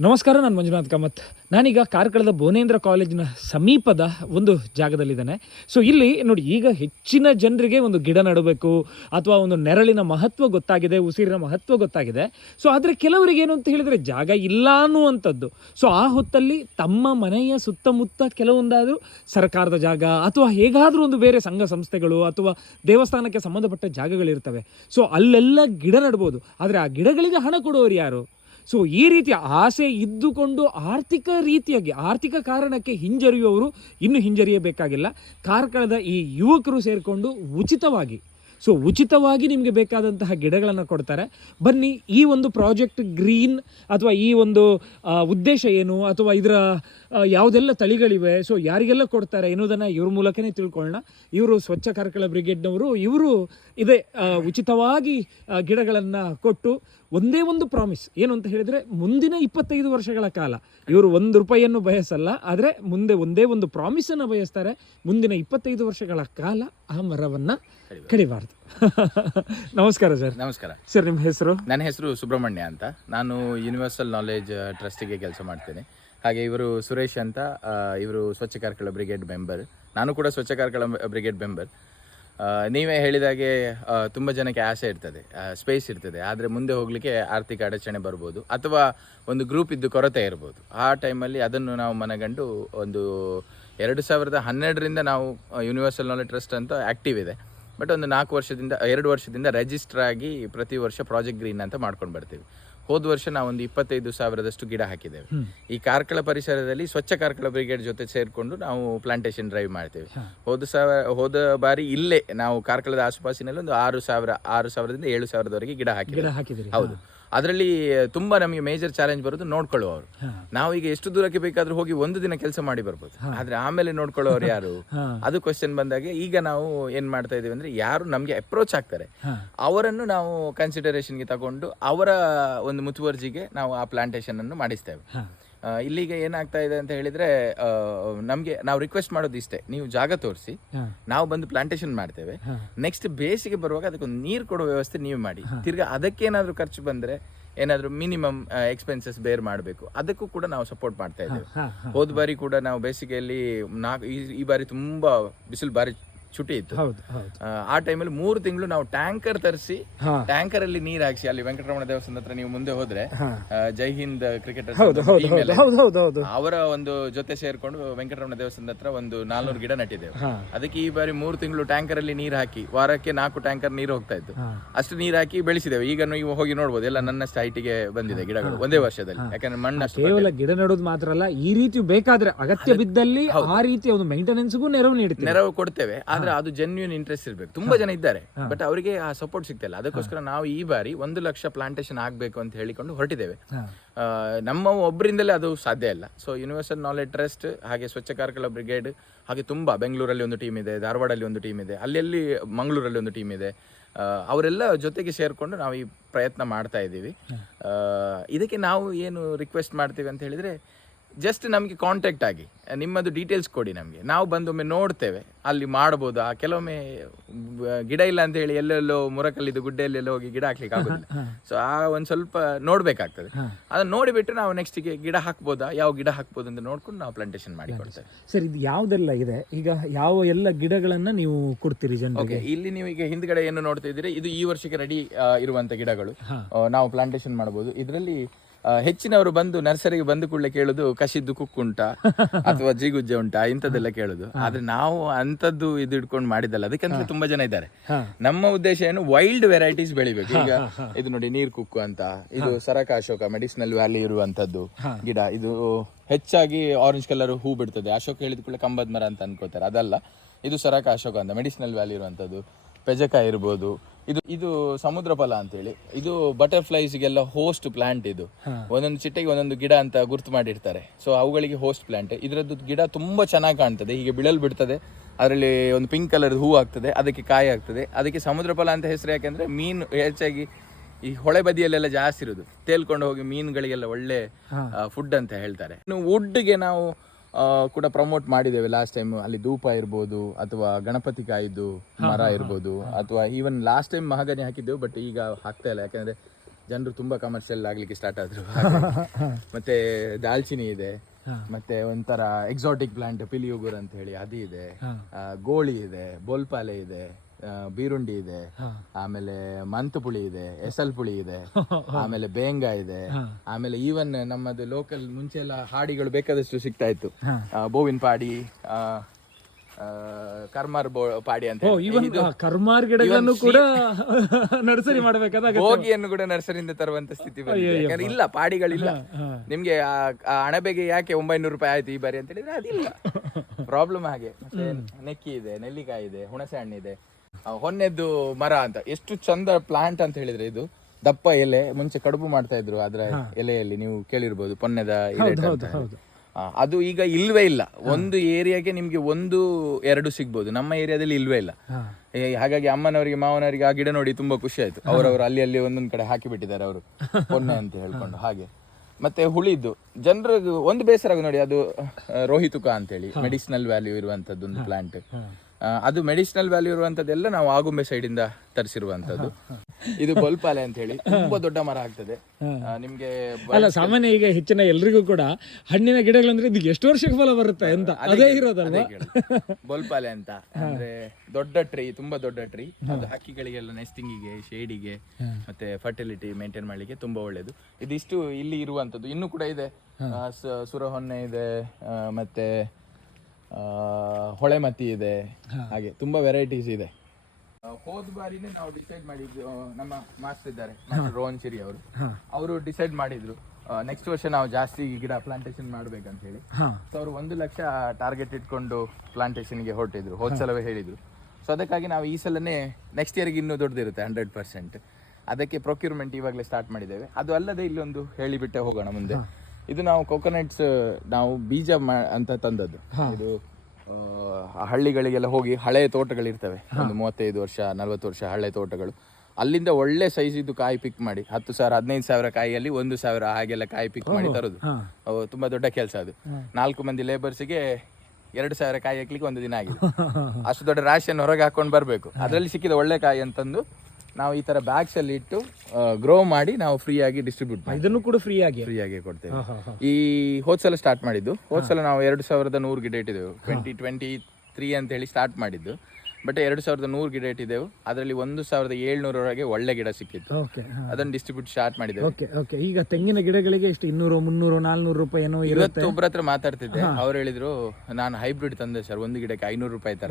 ನಮಸ್ಕಾರ, ನಾನು ಮಂಜುನಾಥ್ ಕಾಮತ್. ನಾನೀಗ ಕಾರ್ಕಳದ ಭುವನೇಂದ್ರ ಕಾಲೇಜಿನ ಸಮೀಪದ ಒಂದು ಜಾಗದಲ್ಲಿದ್ದೇನೆ. ಸೊ ಇಲ್ಲಿ ನೋಡಿ, ಈಗ ಹೆಚ್ಚಿನ ಜನರಿಗೆ ಒಂದು ಗಿಡ ನೆಡಬೇಕು, ಅಥವಾ ಒಂದು ನೆರಳಿನ ಮಹತ್ವ ಗೊತ್ತಾಗಿದೆ, ಉಸಿರಿನ ಮಹತ್ವ ಗೊತ್ತಾಗಿದೆ. ಸೊ ಆದರೆ ಕೆಲವರಿಗೆ ಏನು ಅಂತ ಹೇಳಿದರೆ, ಜಾಗ ಇಲ್ಲ ಅನ್ನುವಂಥದ್ದು. ಸೊ ಆ ಹೊತ್ತಲ್ಲಿ ತಮ್ಮ ಮನೆಯ ಸುತ್ತಮುತ್ತ ಕೆಲವೊಂದಾದರೂ ಸರ್ಕಾರದ ಜಾಗ, ಅಥವಾ ಹೇಗಾದರೂ ಒಂದು ಬೇರೆ ಸಂಘ ಸಂಸ್ಥೆಗಳು, ಅಥವಾ ದೇವಸ್ಥಾನಕ್ಕೆ ಸಂಬಂಧಪಟ್ಟ ಜಾಗಗಳಿರ್ತವೆ. ಸೊ ಅಲ್ಲೆಲ್ಲ ಗಿಡ ನೆಡ್ಬೋದು. ಆದರೆ ಆ ಗಿಡಗಳಿಗೆ ಹಣ ಕೊಡುವವರು ಯಾರು? ಸೊ ಈ ರೀತಿಯ ಆಸೆ ಇದ್ದುಕೊಂಡು ಆರ್ಥಿಕ ರೀತಿಯಾಗಿ, ಆರ್ಥಿಕ ಕಾರಣಕ್ಕೆ ಹಿಂಜರಿಯುವವರು ಇನ್ನು ಹಿಂಜರಿಯಬೇಕಾಗಿಲ್ಲ. ಕಾರ್ಕಳದ ಈ ಯುವಕರು ಸೇರಿಕೊಂಡು ಉಚಿತವಾಗಿ ಸೊ ಉಚಿತವಾಗಿ ನಿಮಗೆ ಬೇಕಾದಂತಹ ಗಿಡಗಳನ್ನು ಕೊಡ್ತಾರೆ. ಬನ್ನಿ, ಈ ಒಂದು ಪ್ರಾಜೆಕ್ಟ್ ಗ್ರೀನ್ ಅಥವಾ ಈ ಒಂದು ಉದ್ದೇಶ ಏನು? ಅಥವಾ ಇದರ ಯಾವುದೆಲ್ಲ ತಳಿಗಳಿವೆ? ಸೊ ಯಾರಿಗೆಲ್ಲ ಕೊಡ್ತಾರೆ ಎನ್ನುವುದನ್ನು ಇವ್ರ ಮೂಲಕನೇ ತಿಳ್ಕೊಳ್ಳೋಣ. ಇವರು ಸ್ವಚ್ಛ ಕಾರ್ಕಳ ಬ್ರಿಗೇಡ್ನವರು. ಇವರು ಇದೇ ಉಚಿತವಾಗಿ ಗಿಡಗಳನ್ನು ಕೊಟ್ಟು ಒಂದೇ ಒಂದು ಪ್ರಾಮಿಸ್. ಏನು ಅಂತ ಹೇಳಿದರೆ, ಮುಂದಿನ ಇಪ್ಪತ್ತೈದು ವರ್ಷಗಳ ಕಾಲ. ಇವರು ಒಂದು ರೂಪಾಯಿಯನ್ನು ಬಯಸಲ್ಲ, ಆದರೆ ಮುಂದೆ ಒಂದೇ ಒಂದು ಪ್ರಾಮಿಸನ್ನು ಬಯಸ್ತಾರೆ. ಮುಂದಿನ ಇಪ್ಪತ್ತೈದು ವರ್ಷಗಳ ಕಾಲ ಆ ಮರವನ್ನು ಕಡಿಬಾರ್ದು ನಮಸ್ಕಾರ ಸರ್. ನಮಸ್ಕಾರ. ಸರ್ ನಿಮ್ಮ ಹೆಸರು? ನನ್ನ ಹೆಸರು ಸುಬ್ರಹ್ಮಣ್ಯ ಅಂತ. ನಾನು ಯೂನಿವರ್ಸಲ್ ನಾಲೆಜ್ ಟ್ರಸ್ಟಿಗೆ ಕೆಲಸ ಮಾಡ್ತೇನೆ. ಹಾಗೆ ಇವರು ಸುರೇಶ್ ಅಂತ ಇವರು ಸ್ವಚ್ಛ ಕಾರ್ಕಳ ಬ್ರಿಗೇಡ್ ಮೆಂಬರ್ ನಾನು ಕೂಡ ಸ್ವಚ್ಛ ಕಾರ್ಕಳ ಬ್ರಿಗೇಡ್ ಮೆಂಬರ್ ನೀವೇ ಹೇಳಿದಾಗೆ ತುಂಬ ಜನಕ್ಕೆ ಆಸೆ ಇರ್ತದೆ ಸ್ಪೇಸ್ ಇರ್ತದೆ. ಆದರೆ ಮುಂದೆ ಹೋಗಲಿಕ್ಕೆ ಆರ್ಥಿಕ ಅಡಚಣೆ ಬರ್ಬೋದು. ಅಥವಾ ಒಂದು ಗ್ರೂಪ್ ಇದ್ದು ಕೊರತೆ ಇರ್ಬೋದು. ಆ ಟೈಮಲ್ಲಿ ಅದನ್ನು ನಾವು ಮನಗಂಡು ಒಂದು ಎರಡು ಸಾವಿರದ ಹನ್ನೆರಡರಿಂದ ನಾವು ಯೂನಿವರ್ಸಲ್ ನಾಲೆಜ್ ಟ್ರಸ್ಟ್ ಅಂತ ಆ್ಯಕ್ಟಿವ್ ಇದೆ. ಬಟ್ ಒಂದು ನಾಲ್ಕು ವರ್ಷದಿಂದ, ಎರಡು ವರ್ಷದಿಂದ ರಿಜಿಸ್ಟರ್ ಆಗಿ ಪ್ರತಿ ವರ್ಷ ಪ್ರಾಜೆಕ್ಟ್ ಗ್ರೀನ್ ಅಂತ ಮಾಡ್ಕೊಂಡು ಬರ್ತೀವಿ. ಹೋದ ವರ್ಷ ನಾವು ಒಂದು ಇಪ್ಪತ್ತೈದು ಸಾವಿರದಷ್ಟು ಗಿಡ ಹಾಕಿದ್ದೇವೆ. ಈ ಕಾರ್ಕಳ ಪರಿಸರದಲ್ಲಿ ಸ್ವಚ್ಛ ಕಾರ್ಕಳ ಬ್ರಿಗೇಡ್ ಜೊತೆ ಸೇರಿಕೊಂಡು ನಾವು ಪ್ಲಾಂಟೇಶನ್ ಡ್ರೈವ್ ಮಾಡ್ತೇವೆ. ಹೋದ ಸಾವಿರ ಹೋದ ಬಾರಿ ಇಲ್ಲೇ ನಾವು ಕಾರ್ಕಳದ ಆಸುಪಾಸಿನಲ್ಲಿ ಒಂದು ಆರು ಸಾವಿರ ಆರು ಸಾವಿರದಿಂದ ಏಳು ಸಾವಿರದವರೆಗೆ ಗಿಡ ಗಿಡ ಹಾಕಿದ್ದೇವೆ ಹೌದು. ಅದರಲ್ಲಿ ತುಂಬಾ ನಮಗೆ ಮೇಜರ್ ಚಾಲೆಂಜ್ ಬರೋದು ನೋಡ್ಕೊಳ್ಳುವವರು. ನಾವು ಈಗ ಎಷ್ಟು ದೂರಕ್ಕೆ ಬೇಕಾದ್ರೂ ಹೋಗಿ ಒಂದು ದಿನ ಕೆಲಸ ಮಾಡಿ ಬರ್ಬೋದು. ಆದ್ರೆ ಆಮೇಲೆ ನೋಡ್ಕೊಳ್ಳೋರು ಯಾರು? ಅದು ಕ್ವಶನ್ ಬಂದಾಗ ಈಗ ನಾವು ಏನ್ ಮಾಡ್ತಾ ಇದೀವಿ ಅಂದ್ರೆ ಯಾರು ನಮ್ಗೆ ಅಪ್ರೋಚ್ ಆಗ್ತಾರೆ. ಅವರನ್ನು ನಾವು ಕನ್ಸಿಡರೇಷನ್ಗೆ ತಗೊಂಡು ಅವರ ಒಂದು ಮುತುವರ್ಜಿಗೆ ನಾವು ಆ ಪ್ಲಾಂಟೇಶನ್ ಅನ್ನು ಮಾಡಿಸ್ತೇವೆ. ಇಲ್ಲಿಗೆ ಏನಾಗ್ತಾ ಇದೆ ಅಂತ ಹೇಳಿದ್ರೆ ನಮಗೆ ನಾವು ರಿಕ್ವೆಸ್ಟ್ ಮಾಡೋದು ಇಷ್ಟೇ. ನೀವು ಜಾಗ ತೋರಿಸಿ ನಾವು ಬಂದು ಪ್ಲಾಂಟೇಶನ್ ಮಾಡ್ತೇವೆ. ನೆಕ್ಸ್ಟ್ ಬೇಸಿಗೆ ಬರುವಾಗ ಅದಕ್ಕೊಂದು ನೀರು ಕೊಡೋ ವ್ಯವಸ್ಥೆ ನೀವು ಮಾಡಿ. ತಿರ್ಗಾ ಏನಾದರೂ ಖರ್ಚು ಬಂದ್ರೆ ಏನಾದರೂ ಮಿನಿಮಮ್ ಎಕ್ಸ್ಪೆನ್ಸಸ್ ಬೇರ್ ಮಾಡಬೇಕು. ಅದಕ್ಕೂ ಕೂಡ ನಾವು ಸಪೋರ್ಟ್ ಮಾಡ್ತಾ ಇದ್ದೇವೆ. ಹೋದ ಬಾರಿ ಕೂಡ ನಾವು ಬೇಸಿಗೆಯಲ್ಲಿ ನಾಲ್ಕು ಈ ಬಾರಿ ತುಂಬಾ ಬಿಸಿಲು ಬಾರಿ ಚುಟಿ ಇತ್ತು. ಹೌದು ಹೌದು. ಆ, ಟೈಮಲ್ಲಿ ಮೂರು ತಿಂಗಳು ನಾವು ಟ್ಯಾಂಕರ್ ತರಿಸಿ ಟ್ಯಾಂಕರ್ ಅಲ್ಲಿ ನೀರ್ ಹಾಕಿಸಿ ಅಲ್ಲಿ ವೆಂಕಟರಮಣ ದೇವಸ್ಥಾನದ ಹತ್ರ ನೀವು ಮುಂದೆ ಹೋದ್ರೆ ಜೈ ಹಿಂದ್ ಕ್ರಿಕೆಟರ್ ಅವರ ಒಂದು ಜೊತೆ ಸೇರ್ಕೊಂಡು ವೆಂಕಟರಮಣ ದೇವಸ್ಥಾನ ಹತ್ರ ಒಂದು ನಾಲ್ನೂರು ಗಿಡ ನಟ್ಟಿದ್ದೇವೆ. ಅದಕ್ಕೆ ಈ ಬಾರಿ ಮೂರು ತಿಂಗಳು ಟ್ಯಾಂಕರ್ ಅಲ್ಲಿ ನೀರು ಹಾಕಿ ವಾರಕ್ಕೆ ನಾಲ್ಕು ಟ್ಯಾಂಕರ್ ನೀರು ಹೋಗ್ತಾ ಇತ್ತು. ಅಷ್ಟು ನೀರು ಹಾಕಿ ಬೆಳೆಸಿದ್ದೇವೆ. ಈಗ ನೀವು ಹೋಗಿ ನೋಡ್ಬೋದು ಎಲ್ಲ ನನ್ನಷ್ಟು ಹೈಟಿಗೆ ಬಂದಿದೆ ಗಿಡಗಳು ಒಂದೇ ವರ್ಷದಲ್ಲಿ. ಯಾಕಂದ್ರೆ ಮಣ್ಣು ಕೇವಲ ಗಿಡ ನೆಡೋದು ಮಾತ್ರ ಅಲ್ಲ ಈ ರೀತಿ ಬೇಕಾದ್ರೆ ಅಗತ್ಯ ಬಿದ್ದಲ್ಲಿ ಆ ರೀತಿಯ ಒಂದು ಮೇಂಟೆನೆನ್ಸ್ಗೂ ನೆರವು ನೀಡುತ್ತೆ ನೆರವು ಕೊಡ್ತೇವೆ. ಆದ್ರೆ ಅದು ಜೆನ್ಯೂನ್ ಇಂಟ್ರೆಸ್ಟ್ ಇರಬೇಕು. ತುಂಬಾ ಜನ ಇದ್ದಾರೆ ಬಟ್ ಅವರಿಗೆ ಆ ಸಪೋರ್ಟ್ ಸಿಗ್ತಿಲ್ಲ. ಅದಕ್ಕೋಸ್ಕರ ನಾವು ಈ ಬಾರಿ ಒಂದು ಲಕ್ಷ ಪ್ಲಾಂಟೇಶನ್ ಆಗ್ಬೇಕು ಅಂತ ಹೇಳಿಕೊಂಡು ಹೊರಟಿದ್ದೇವೆ. ನಮ್ಮ ಒಬ್ಬರಿಂದಲೇ ಅದು ಸಾಧ್ಯ ಇಲ್ಲ. ಸೊ ಯೂನಿವರ್ಸಲ್ ನಾಲೆಜ್ ಟ್ರಸ್ಟ್ ಹಾಗೆ ಸ್ವಚ್ಛ ಕಾರ್ಕಳ ಬ್ರಿಗೇಡ್ ಹಾಗೆ ತುಂಬಾ ಬೆಂಗಳೂರಲ್ಲಿ ಒಂದು ಟೀಮ್ ಇದೆ ಧಾರವಾಡಲ್ಲಿ ಒಂದು ಟೀಮ್ ಇದೆ ಅಲ್ಲೆಲ್ಲಿ ಮಂಗಳೂರಲ್ಲಿ ಒಂದು ಟೀಮ್ ಇದೆ. ಅವರೆಲ್ಲ ಜೊತೆಗೆ ಸೇರಿಕೊಂಡು ನಾವು ಈ ಪ್ರಯತ್ನ ಮಾಡ್ತಾ ಇದ್ದೀವಿ. ಇದಕ್ಕೆ ನಾವು ಏನು ರಿಕ್ವೆಸ್ಟ್ ಮಾಡ್ತೀವಿ ಅಂತ ಹೇಳಿದ್ರೆ ಜಸ್ಟ್ ನಮಗೆ ಕಾಂಟ್ಯಾಕ್ಟ್ ಆಗಿ. ನಿಮ್ಮದು ಡೀಟೇಲ್ಸ್ ಕೊಡಿ ನಮಗೆ. ನಾವು ಬಂದೊಮ್ಮೆ ನೋಡ್ತೇವೆ. ಅಲ್ಲಿ ಮಾಡ್ಬೋದಾ. ಕೆಲವೊಮ್ಮೆ ಗಿಡ ಇಲ್ಲ ಅಂತ ಹೇಳಿ ಎಲ್ಲೆಲ್ಲೋ ಮುರಕಲ್ಲಿದ್ದು ಗುಡ್ಡೆಯಲ್ಲೆಲ್ಲ ಹೋಗಿ ಗಿಡ ಹಾಕ್ಲಿಕ್ಕೆ ಆಗೋದಿಲ್ಲ. ಸೊ ಆ ಒಂದು ಸ್ವಲ್ಪ ನೋಡಬೇಕಾಗ್ತದೆ. ಅದನ್ನು ನೋಡಿಬಿಟ್ಟು ನಾವು ನೆಕ್ಸ್ಟಿಗೆ ಗಿಡ ಹಾಕ್ಬೋದಾ? ಯಾವ ಗಿಡ ಹಾಕ್ಬೋದು ಅಂತ ನೋಡ್ಕೊಂಡು ನಾವು ಪ್ಲಾಂಟೇಶನ್ ಮಾಡಿ ಕೊಡ್ತೇವೆ. ಸರ್ ಇದು ಯಾವುದೆಲ್ಲ ಇದೆ? ಈಗ ಯಾವ ಎಲ್ಲ ಗಿಡಗಳನ್ನ ನೀವು ಕೊಡ್ತೀರಿ ಜನರಿಗೆ? ಇಲ್ಲಿ ನೀವು ಈಗ ಹಿಂದ್ಗಡೆ ಏನು ನೋಡ್ತಾ ಇದ್ದೀರಿ? ಇದು ಈ ವರ್ಷಕ್ಕೆ ರೆಡಿ ಇರುವಂತ ಗಿಡಗಳು. ನಾವು ಪ್ಲಾಂಟೇಶನ್ ಮಾಡಬಹುದು ಇದರಲ್ಲಿ ಹೆಚ್ಚಿನವರು ಬಂದು ನರ್ಸರಿಗೆ ಬಂದು ಕೂಡಲೇ ಕೇಳುದು ಕಸಿದ್ದು ಕುಕ್ಕು ಉಂಟಾ? ಅಥವಾ ಜಿಗುಜ್ಜೆ ಉಂಟಾ? ಇಂಥದ್ದೆಲ್ಲ ಕೇಳುದು. ಆದ್ರೆ ನಾವು ಅಂತದ್ದು ಇದು ಇಟ್ಕೊಂಡು ಮಾಡಿದಲ್ಲ ಅದಕ್ಕಂತ ತುಂಬಾ ಜನ ಇದ್ದಾರೆ. ನಮ್ಮ ಉದ್ದೇಶ ಏನು ವೈಲ್ಡ್ ವೆರೈಟೀಸ್ ಬೆಳಿಬೇಕು. ಈಗ ಇದು ನೋಡಿ ನೀರ್ ಕುಕ್ಕು ಅಂತ ಇದು ಸರಕ ಅಶೋಕ ಮೆಡಿಸಿನಲ್ ವ್ಯಾಲಿ ಇರುವಂತದ್ದು ಗಿಡ. ಇದು ಹೆಚ್ಚಾಗಿ ಆರೆಂಜ್ ಕಲರ್ ಹೂ ಬಿಡ್ತದೆ. ಅಶೋಕ ಹೇಳಿದ ಕೂಡ ಕಂಬದ ಮರ ಅಂತ ಅನ್ಕೋತಾರೆ. ಅದಲ್ಲ ಇದು ಸರಕ ಅಶೋಕ ಅಂತ ಮೆಡಿಸಿನಲ್ ವ್ಯಾಲಿ ಇರುವಂತದ್ದು ಪೆಜಕ ಇರ್ಬೋದು. ಇದು ಇದು ಸಮುದ್ರ ಫಲ ಅಂತೇಳಿ. ಇದು ಬಟರ್ಫ್ಲೈಸ್ಗೆಲ್ಲ ಹೋಸ್ಟ್ ಪ್ಲಾಂಟ್ ಇದು. ಒಂದೊಂದು ಚಿಟ್ಟೆಗೆ ಒಂದೊಂದು ಗಿಡ ಅಂತ ಗುರ್ತು ಮಾಡಿರ್ತಾರೆ. ಸೊ ಅವುಗಳಿಗೆ ಹೋಸ್ಟ್ ಪ್ಲಾಂಟ್ ಇದರದ್ದು ಗಿಡ ತುಂಬಾ ಚೆನ್ನಾಗಿ ಕಾಣ್ತದೆ. ಹೀಗೆ ಬಿಳಲ್ ಬಿಡ್ತದೆ. ಅದರಲ್ಲಿ ಒಂದು ಪಿಂಕ್ ಕಲರ್ ಹೂ ಆಗ್ತದೆ. ಅದಕ್ಕೆ ಕಾಯಿ ಆಗ್ತದೆ. ಅದಕ್ಕೆ ಸಮುದ್ರ ಫಲ ಅಂತ ಹೆಸರು ಯಾಕೆಂದ್ರೆ ಮೀನು ಹೆಚ್ಚಾಗಿ ಈ ಹೊಳೆ ಬದಿಯಲ್ಲೆಲ್ಲ ಜಾಸ್ತಿ ಇರೋದು. ತೇಲ್ಕೊಂಡು ಹೋಗಿ ಮೀನುಗಳಿಗೆಲ್ಲ ಒಳ್ಳೆ ಫುಡ್ ಅಂತ ಹೇಳ್ತಾರೆ. ಇನ್ನು ವುಡ್ಗೆ ನಾವು ಕೂಡ ಪ್ರಮೋಟ್ ಮಾಡಿದ್ದೇವೆ ಲಾಸ್ಟ್ ಟೈಮ್ ಅಲ್ಲಿ ಧೂಪ ಇರ್ಬೋದು ಅಥವಾ ಗಣಪತಿ ಕಾಯಿದ್ದು ಮರ ಇರ್ಬೋದು ಅಥವಾ ಈವನ್ ಲಾಸ್ಟ್ ಟೈಮ್ ಮಹಾಗಣಿ ಹಾಕಿದ್ದೆವು ಬಟ್ ಈಗ ಹಾಕ್ತಾ ಇಲ್ಲ. ಯಾಕಂದ್ರೆ ಜನರು ತುಂಬಾ ಕಮರ್ಷಿಯಲ್ ಆಗ್ಲಿಕ್ಕೆ ಸ್ಟಾರ್ಟ್ ಆದ್ರು. ಮತ್ತೆ ದಾಲ್ಚಿನಿ ಇದೆ. ಮತ್ತೆ ಒಂಥರ ಎಕ್ಸಾಟಿಕ್ ಪ್ಲಾಂಟ್ ಪಿಲಿಯುಗುರ್ ಅಂತ ಹೇಳಿ ಅದು ಇದೆ. ಗೋಳಿ ಇದೆ ಬೋಲ್ಪಾಲೆ ಇದೆ. ಬೀರುಂಡಿ ಇದೆ ಆಮೇಲೆ ಮಂತ್ ಪುಳಿ ಇದೆ ಎಸಲ್ ಪುಳಿ ಇದೆ ಆಮೇಲೆ ಬೇಂಗ ಇದೆ ಆಮೇಲೆ ಈವನ್ ನಮ್ಮದು ಲೋಕಲ್ ಮುಂಚೆ ಎಲ್ಲ ಹಾಡಿಗಳು ಬೇಕಾದಷ್ಟು ಸಿಗ್ತಾ ಇತ್ತು. ಬೋವಿನ ಪಾಡಿ ಕರ್ಮಾರ್ ಬೋ ಪಾಡಿ ಅಂತ. ಕರ್ಮಾರ್ ಗಿಡಗಳನ್ನು ಕೂಡ ನರ್ಸರಿ ಮಾಡಬೇಕಾದಾಗ ಹೋಗಿಯನ್ನು ಕೂಡ ನರ್ಸರಿಯಿಂದ ತರುವಂತ ಸ್ಥಿತಿ ಬಂದಿದೆ. ಯಾಕಂದ್ರೆ ಇಲ್ಲ ಪಾಡಿಗಳಿಲ್ಲ. ನಿಮ್ಗೆ ಅಣಬೆಗೆ ಯಾಕೆ ಒಂಬೈನೂರು ರೂಪಾಯಿ ಆಯ್ತು ಈ ಬಾರಿ ಅಂತ ಹೇಳಿದ್ರೆ ಅದಿಲ್ಲ. ಪ್ರಾಬ್ಲಮ್ ಹಾಗೆ. ಮತ್ತೆ ನೆಕ್ಕಿ ಇದೆ ನೆಲ್ಲಿಕಾಯಿ ಇದೆ ಹುಣಸೆ ಹಣ್ಣಿದೆ ಹೊನ್ನೆದ್ದು ಮರ ಅಂತ. ಎಷ್ಟು ಚಂದ ಪ್ಲಾಂಟ್ ಅಂತ ಹೇಳಿದ್ರೆ ಇದು. ದಪ್ಪ ಎಲೆ ಮುಂಚೆ ಕಡುಬು ಮಾಡ್ತಾ ಇದ್ರು ಅದರ ಎಲೆಯಲ್ಲಿ ನೀವು ಕೇಳಿರ್ಬೋದು ಪೊನ್ನೆದ ಎಲೆ ಅಂತ. ಹೇಳಿ. ಆ, ಅದು ಈಗ ಇಲ್ವೇ ಇಲ್ಲ. ಒಂದು ಏರಿಯಾಗೆ ನಿಮ್ಗೆ ಒಂದು ಎರಡು ಸಿಗ್ಬೋದು. ನಮ್ಮ ಏರಿಯಾದಲ್ಲಿ ಇಲ್ವೇ ಇಲ್ಲ. ಏ, ಹಾಗಾಗಿ ಅಮ್ಮನವರಿಗೆ ಮಾವನವರಿಗೆ ಆ ಗಿಡ ನೋಡಿ ತುಂಬಾ ಖುಷಿ ಆಯ್ತು. ಅವರವರು ಅಲ್ಲಿ ಅಲ್ಲಿ ಒಂದೊಂದ್ ಕಡೆ ಹಾಕಿ ಬಿಟ್ಟಿದ್ದಾರೆ ಅವರು. ಪೊನ್ನೆ ಅಂತ ಹೇಳ್ಕೊಂಡು ಹಾಗೆ. ಮತ್ತೆ ಹುಳಿದ್ದು. ಜನರಿಗೆ ಒಂದು ಬೇಸರ ಆಗೋದು ನೋಡಿ ಅದು ರೋಹಿತುಕ ರೋಹಿತುಕ ಅಂತೇಳಿ ಮೆಡಿಸಿನಲ್ ವ್ಯಾಲ್ಯೂ ಇರುವಂತದ್ದು ಒಂದು ಪ್ಲಾಂಟ್ ಅದು ಮೆಡಿಸಿನಲ್ ವ್ಯಾಲ್ಯೂ ಇರುವಂತದ್ದೆಲ್ಲ ನಾವು ಆಗುಂಬೆ ಸೈಡ್ ಇಂದ ತರಿಸಿರುವಂತದ್ದು. ಇದು ಬೊಲ್ಪಾಲೆ ಅಂತ ಹೇಳಿ. ತುಂಬಾ ದೊಡ್ಡ ಮರ ಆಗ್ತದೆ. ನಿಮ್ಗೆ ಅಲ್ಲ ಸಾಮಾನ್ಯ ಈಗ ಹೆಚ್ಚಿನ ಎಲ್ರಿಗೂ ಕೂಡ ಹಣ್ಣಿನ ಗಿಡಗಳಂದ್ರೆ ಇದು ಎಷ್ಟು ವರ್ಷಕ್ಕೆ ಫಲ ಬರುತ್ತೆ ಅಂತ. ಅದೇ ಇರೋದಲ್ಲ ಬಲ್ಪಾಲೆ ಅಂತ. ಅಂದ್ರೆ ದೊಡ್ಡ ಟ್ರೀ ತುಂಬಾ ದೊಡ್ಡ ಟ್ರೀ ಅದು ಹಕ್ಕಿಗಳಿಗೆಲ್ಲ ನೆಸ್ಟಿಂಗಿಗೆ ಶೇಡಿಗೆ ಮತ್ತೆ ಫರ್ಟಿಲಿಟಿ ಮೇಂಟೈನ್ ಮಾಡ್ಲಿಕ್ಕೆ ತುಂಬಾ ಒಳ್ಳೇದು. ಇದಿಷ್ಟು ಇಲ್ಲಿ ಇರುವಂತದ್ದು. ಇನ್ನು ಕೂಡ ಇದೆ. ಸುರಹೊನ್ನೆ ಇದೆ ಮತ್ತೆ ಆ, ಹೊಳೆಮತಿ ಇದೆ. ಹಾಗೆ ತುಂಬಾ ವೆರೈಟೀಸ್ ಇದೆ. ಹೋದ ಬಾರಿನೇ ನಾವು ಡಿಸೈಡ್ ಮಾಡಿದ್ವಿ ನಮ್ಮ ಮಾಸ್ಟರ್ ಇದ್ದಾರೆ ರೋಹನ್ ಚಿರಿ ಅವರು. ಅವರು ಡಿಸೈಡ್ ಮಾಡಿದ್ರು ನೆಕ್ಸ್ಟ್ ವರ್ಷ ನಾವು ಜಾಸ್ತಿ ಗಿಡ ಪ್ಲಾಂಟೇಶನ್ ಮಾಡ್ಬೇಕಂತ ಹೇಳಿ. ಸೊ ಅವರು ಒಂದು ಲಕ್ಷ ಟಾರ್ಗೆಟ್ ಇಟ್ಕೊಂಡು ಪ್ಲಾಂಟೇಶನ್ಗೆ ಹೊರಟಿದ್ರು ಹೋದ ಸಲವೇ ಹೇಳಿದ್ರು. ಸೊ ಅದಕ್ಕಾಗಿ ನಾವು ಈ ಸಲನೇ ನೆಕ್ಸ್ಟ್ ಇಯರ್ಗೆ ಇನ್ನೂ ದೊಡ್ಡದಿರುತ್ತೆ ಹಂಡ್ರೆಡ್ ಪರ್ಸೆಂಟ್ ಅದಕ್ಕೆ ಪ್ರೊಕ್ಯೂರ್ಮೆಂಟ್ ಇವಾಗಲೇ ಸ್ಟಾರ್ಟ್ ಮಾಡಿದ್ದೇವೆ. ಅದು ಅಲ್ಲದೆ ಇಲ್ಲೊಂದು ಹೇಳಿಬಿಟ್ಟೆ ಹೋಗೋಣ ಮುಂದೆ. ಇದು ನಾವು ಕೊಕೊನಟ್ಸ್ ನಾವು ಬೀಜ ಮಾ- ಅಂತ ತಂದದ್ದು. ಇದು ಆ, ಹಳ್ಳಿಗಳಿಗೆಲ್ಲ ಹೋಗಿ ಹಳೆ ತೋಟಗಳಿರ್ತವೆ. ಒಂದು ಮೂವತ್ತೈದು ವರ್ಷ ನಲವತ್ತು ವರ್ಷ ಹಳೆ ತೋಟಗಳು. ಅಲ್ಲಿಂದ ಒಳ್ಳೆ ಸೈಜ್ ಇದ್ದು ಕಾಯಿ ಪಿಕ್ ಮಾಡಿ ಹತ್ತು ಸಾವಿರ ಹದಿನೈದು ಸಾವಿರ ಕಾಯಿಯಲ್ಲಿ ಒಂದು ಸಾವಿರ ಹಾಗೆಲ್ಲ ಕಾಯಿ ಪಿಕ್ ಮಾಡಿ ತರೋದು. ಅವು ತುಂಬಾ ದೊಡ್ಡ ಕೆಲಸ ಅದು. ನಾಲ್ಕು ಮಂದಿ ಲೇಬರ್ಸಿಗೆ ಎರಡು ಸಾವಿರ ಕಾಯಿ ಹಾಕ್ಲಿಕ್ಕೆ ಒಂದು ದಿನ ಆಗಿದೆ. ಅಷ್ಟು ದೊಡ್ಡ ರಾಶಿಯನ್ನು ಹೊರಗೆ ಹಾಕೊಂಡು ಬರಬೇಕು. ಅದರಲ್ಲಿ ಸಿಕ್ಕಿದ ಒಳ್ಳೆ ಕಾಯಿ ಅಂತಂದು ನಾವು ಈ ತರ ಬ್ಯಾಗ್ಸ್ ಅಲ್ಲಿ ಇಟ್ಟು ಗ್ರೋ ಮಾಡಿ ನಾವು ಫ್ರೀ ಆಗಿ ಡಿಸ್ಟ್ರಿಬ್ಯೂಟ್ ಮಾಡಿ ಇದನ್ನು ಕೂಡ ಫ್ರೀ ಆಗಿ? ಫ್ರೀ ಆಗಿ ಕೊಡ್ತೇವೆ. ಈ ಹೋದ್ ಸಲ ಸ್ಟಾರ್ಟ್ ಮಾಡಿದ್ದು ಹೋದ್ ಸಲ ನಾವು ಎರಡು ಸಾವಿರದ ನೂರು ಗಿಡ ಇಟ್ಟಿದ್ದೇವೆ. ಟ್ವೆಂಟಿ ಟ್ವೆಂಟಿ ತ್ರೀ ಅಂತ ಹೇಳಿ ಸ್ಟಾರ್ಟ್ ಮಾಡಿದ್ದು. ಬಟ್ ಎರಡು ಸಾವಿರದ ನೂರು ಗಿಡ ಇಟ್ಟಿದ್ದೆವು. ಅದರಲ್ಲಿ ಒಂದು ಸಾವಿರದ ಏಳ್ನೂರವರೆಗೆ ಒಳ್ಳೆ ಗಿಡ ಸಿಕ್ಕಿತ್ತು. ಓಕೆ ಅದನ್ನು ಡಿಸ್ಟ್ರಿಬ್ಯೂಟ್ ಸ್ಟಾರ್ಟ್ ಮಾಡಿದ್ದೇವೆ. ಓಕೆ ಓಕೆ ಈಗ ತೆಂಗಿನ ಗಿಡಗಳಿಗೆ ಎಷ್ಟು? ಇನ್ನೂರು ಮುನ್ನೂರು ನಾಲ್ನೂರು ರೂಪಾಯಿ ಏನೋ ಇವತ್ತು ಒಬ್ಬರ ಹತ್ರ ಮಾತಾಡ್ತಿದ್ದೆ. ಅವ್ರು ಹೇಳಿದ್ರು ನಾನು ಹೈಬ್ರಿಡ್ ತಂದೆ ಸರ್ ಒಂದು ಗಿಡಕ್ಕೆ ಐನೂರು ರೂಪಾಯಿ ತರ.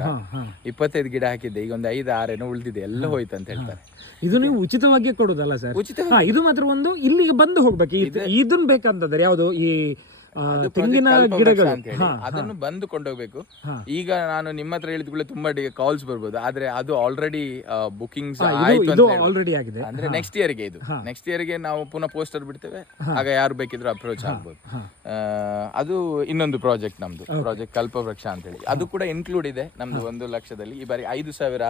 ಇಪ್ಪತ್ತೈದು ಗಿಡ ಹಾಕಿದ್ದೆ. ಈಗ ಒಂದು ಐದು ಆರೇನೋ ಉಳಿದಿದೆ. ಎಲ್ಲ ಹೋಯ್ತು ಅಂತ ಹೇಳ್ತಾರೆ. ಇದು ನೀವು ಉಚಿತವಾಗಿ ಕೊಡೋದಲ್ಲ ಸರ್? ಉಚಿತ ಇದು ಮಾತ್ರ ಒಂದು ಇಲ್ಲಿಗೆ ಬಂದು ಹೋಗ್ಬೇಕು. ಈ- ಇದನ್ ಬೇಕಂತಂದ್ರೆ ಯಾವುದು? ಈ ತೆಂಗಿನ ಗಿಡಗಳು. ಅದನ್ನು ಬಂದು ಕೊಂಡೋಗ್ಬೇಕು. ಈಗ ನಾನು ನಿಮ್ಮ ಹತ್ರ ಹೇಳಿದ ಕೂಡ ತುಂಬಾ ಕಾಲ್ಸ್ ಬರ್ಬೋದು. ಆದ್ರೆ ಅದು ಆಲ್ರೆಡಿ ಬುಕಿಂಗ್ಸ್ ಆಯ್ತು ಆಲ್ರೆಡಿ ಆಗಿದೆ. ಅಂದ್ರೆ ನೆಕ್ಸ್ಟ್ ಇಯರ್ಗೆ ಇದು. ನೆಕ್ಸ್ಟ್ ಇಯರ್ಗೆ ನಾವು ಪುನಃ ಪೋಸ್ಟರ್ ಬಿಡ್ತೇವೆ. ಆಗ ಯಾರು ಬೇಕಿದ್ರು ಅಪ್ರೋಚ್ ಆಗ್ಬೋದು. ಅದು ಇನ್ನೊಂದು ಪ್ರಾಜೆಕ್ಟ್ ನಮ್ದು. ಪ್ರಾಜೆಕ್ಟ್ ಕಲ್ಪವೃಕ್ಷ ಅಂತ ಹೇಳಿ. ಅದು ಕೂಡ ಇನ್ಕ್ಲೂಡ್ ಇದೆ. ನಮ್ದು ಒಂದು ಲಕ್ಷದಲ್ಲಿ. ಈ ಬಾರಿ ಐದು ಸಾವಿರ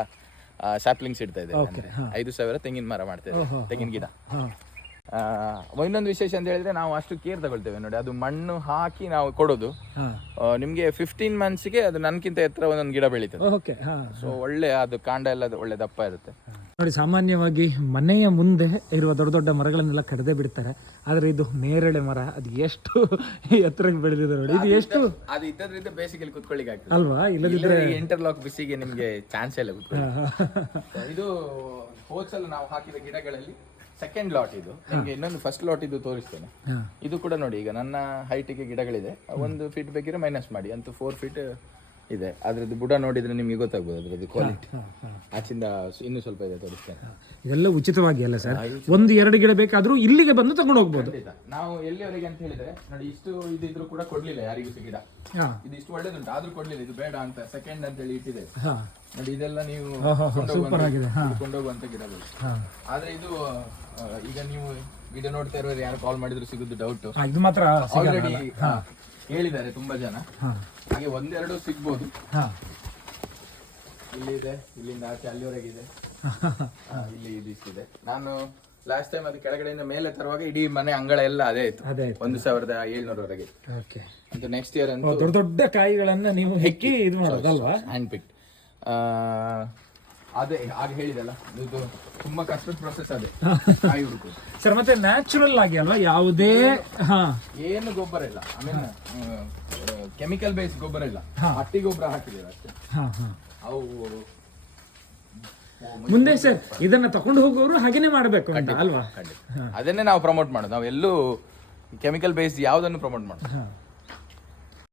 ಸ್ಯಾಪ್ಲಿಂಗ್ಸ್ ಇಡ್ತಾ ಇದೆ ಐದು ಸಾವಿರ ತೆಂಗಿನ ಮರ ಮಾಡ್ತಾ ಇದೆ ತೆಂಗಿನ ಗಿಡ. ಇನ್ನೊಂದು ವಿಶೇಷ ಅಂತ ಹೇಳಿದ್ರೆ ನಾವು ಅಷ್ಟು ಕೇರ್ ತಗೊಳ್ತೇವೆ ನೋಡಿ. ಅದು ಮಣ್ಣು ಹಾಕಿ ನಾವು ಕೊಡೋದು. ನಿಮ್ಗೆ ಫಿಫ್ಟೀನ್ ಮಂತ್ಸ್ಗೆ ಅದು ನನ್ಕಿಂತ ಎತ್ತರ ಒಂದೊಂದು ಗಿಡ ಬೆಳೀತದೆ. ಓಕೆ ಸೊ ಒಳ್ಳೆ ಅದು ಕಾಂಡ ಎಲ್ಲ ಒಳ್ಳೆ ದಪ್ಪ ಇರುತ್ತೆ. ನೋಡಿ ಸಾಮಾನ್ಯವಾಗಿ ಮನೆಯ ಮುಂದೆ ಇರುವ ದೊಡ್ಡ ದೊಡ್ಡ ಮರಗಳನ್ನೆಲ್ಲ ಕಡದೆ ಬಿಡ್ತಾರೆ. ಆದ್ರೆ ಇದು ನೇರಳೆ ಮರ ಅದು ಎಷ್ಟು ಎತ್ತರಕ್ಕೆ ಬೆಳೆದಿದೆ ನೋಡಿ. ಇದು ಎಷ್ಟು? ಅದು ಇದ್ದದ್ರಿಂದ ಬೇಸಿಗೆ ಕುತ್ಕೊಳ್ಳಿಕ್ಕೆ ಆಗ್ತದೆ. ಅಲ್ವಾ? ಇಲ್ಲದಿದ್ರೆ ಇಂಟರ್ಲಾಕ್ ಬಿಸಿಗೆ ನಿಮ್ಗೆ ಚಾನ್ಸ್ ಎಲ್ಲ ಇದು ಹೋದ್ಸಲ ನಾವು ಹಾಕಿದ ಗಿಡಗಳಲ್ಲಿ ಸೆಕೆಂಡ್ ಲಾಟ್ ಇದು. ನಿಮಗೆ ಇನ್ನೊಂದು ಫಸ್ಟ್ ಲಾಟ್ ಇದು ತೋರಿಸ್ತೇನೆ. ಇದು ಕೂಡ ನೋಡಿ ಈಗ ನನ್ನ ಹೈಟಿಗೆ ಗಿಡಗಳಿದೆ. ಒಂದು ಫೀಟ್ ಬೇಕಿದ್ರೆ ಮೈನಸ್ ಮಾಡಿ. ಅಂತೂ ಫೋರ್ ಫೀಟ್ ಇದೆ. ಅದ್ರದ್ದು ಬುಡ ನೋಡಿದ್ರೆ ನಿಮ್ಗೆ ಗೊತ್ತಾಗ್ಬೋದು ಅದ್ರದ್ದು ಕ್ವಾಲಿಟಿ ಆಚಿಂದ ಇನ್ನು ಸ್ವಲ್ಪ ಇದೆ ತೋರಿಸ್ತೇನೆ. ಇದೆಲ್ಲ ಉಚಿತವಾಗಿ ಅಲ್ಲ ಸರ್? ಒಂದು ಎರಡು ಗಿಡ ಬೇಕಾದ್ರೂ ಇಲ್ಲಿಗೆ ಬಂದು ತಗೊಂಡು ಹೋಗ್ಬೋದು. ನಾವು ಎಲ್ಲಿವರೆಗೆ ಅಂತ ಹೇಳಿದ್ರೆ ನೋಡಿ ಇಷ್ಟು ಇದಿದ್ರು ಕೂಡ ಕೊಡ್ಲಿಲ್ಲ ಯಾರಿಗೂ ಗಿಡ. ಇದು ಇಷ್ಟು ಒಳ್ಳೇದುಂಟು ಆದ್ರೂ ಕೊಡ್ಲಿಲ್ಲ. ಇದು ಬೇಡ ಅಂತ ಸೆಕೆಂಡ್ ಅಂತ ಹೇಳಿ ಇಟ್ಟಿದೆ. ನೋಡಿ ಇದೆಲ್ಲ ನೀವು ಕೊಂಡೋಗುವಂತ ಗಿಡಗಳು. ಆದ್ರೆ ಇದು ಈಗ ನೀವು ವಿಡಿಯೋ ನೋಡ್ತಾ ಇರೋರು ಯಾರು ಕಾಲ್ ಮಾಡಿದ್ರು ಸಿಗುದು ಡೌಟ್ ಇದು ಮಾತ್ರ ಆಲ್ರೆಡಿ ಹೇಳಿದ್ದಾರೆ ತುಂಬಾ ಜನ. ಹಾಗೆ ಒಂದೆರಡು ಸಿಗ್ಬೋದು. ಹಾ. ಇಲ್ಲಿ ಇದೆ ಇಲ್ಲಿಂದ ಆಚೆ ಅಲ್ಲಿವರೆಗಿದೆ ಇಲ್ಲಿ ಇದಿಷ್ಟಿದೆ ನಾನು ಲಾಸ್ಟ್ ಟೈಮ್ ಅದು ಕೆಳಗಡೆಯಿಂದ ಮೇಲೆ ತರುವಾಗ ಇಡೀ ಮನೆ ಅಂಗಳ ಎಲ್ಲ ಅದೇ ಇತ್ತು. ಒಂದು ಸಾವಿರದ ಏಳ್ನೂರವರೆಗೆ. ಅಂತ ನೆಕ್ಸ್ಟ್ ಇಯರ್ ಅಂತ ದೊಡ್ಡ ದೊಡ್ಡ ಕಾಯಿಗಳನ್ನ ನೀವು ಹೆಕ್ಕಿ ಇದು ಮಾಡೋದಲ್ವಾ? ಹ್ಯಾಂಡ್ ಪಿಕ್ ಅದೇ ಆಗ ಹೇಳಿದಲ್ಲ ಇದು ತುಂಬಾ ಕಷ್ಟದ ಪ್ರೊಸೆಸ್ ಅದೇ. ಕಾಯಿ ಹುಡುಕುದು ಸರ್ ಮತ್ತೆ ನ್ಯಾಚುರಲ್ ಆಗಿ ಅಲ್ವಾ? ಯಾವುದೇ ಹಾ. ಏನು ಗೊಬ್ಬರ ಇಲ್ಲ. ಆಮೇಲೆ ಕೆಮಿಕಲ್ ಬೇಸ್ ಗೊಬ್ಬರ ಇಲ್ಲ. ಹಟ್ಟಿ ಗೊಬ್ಬರ ಹಾಕಿದ್ದೇವೆ ಅಷ್ಟೇ. ಹಾ ಹಾ. ಅವು ಮುಂದೆ ಸರ್ ಇದನ್ನ ತಕೊಂಡು ಹೋಗೋರು ಹಾಗೇನೆ ಮಾಡಬೇಕು ಅಂತ ಅಲ್ವಾ? ಅದನ್ನೇ ನಾವು ಪ್ರಮೋಟ್ ಮಾಡೋದು. ನಾವು ಎಲ್ಲೂ ಕೆಮಿಕಲ್ ಬೇಸ್ ಯಾವುದನ್ನು ಪ್ರಮೋಟ್ ಮಾಡೋದು.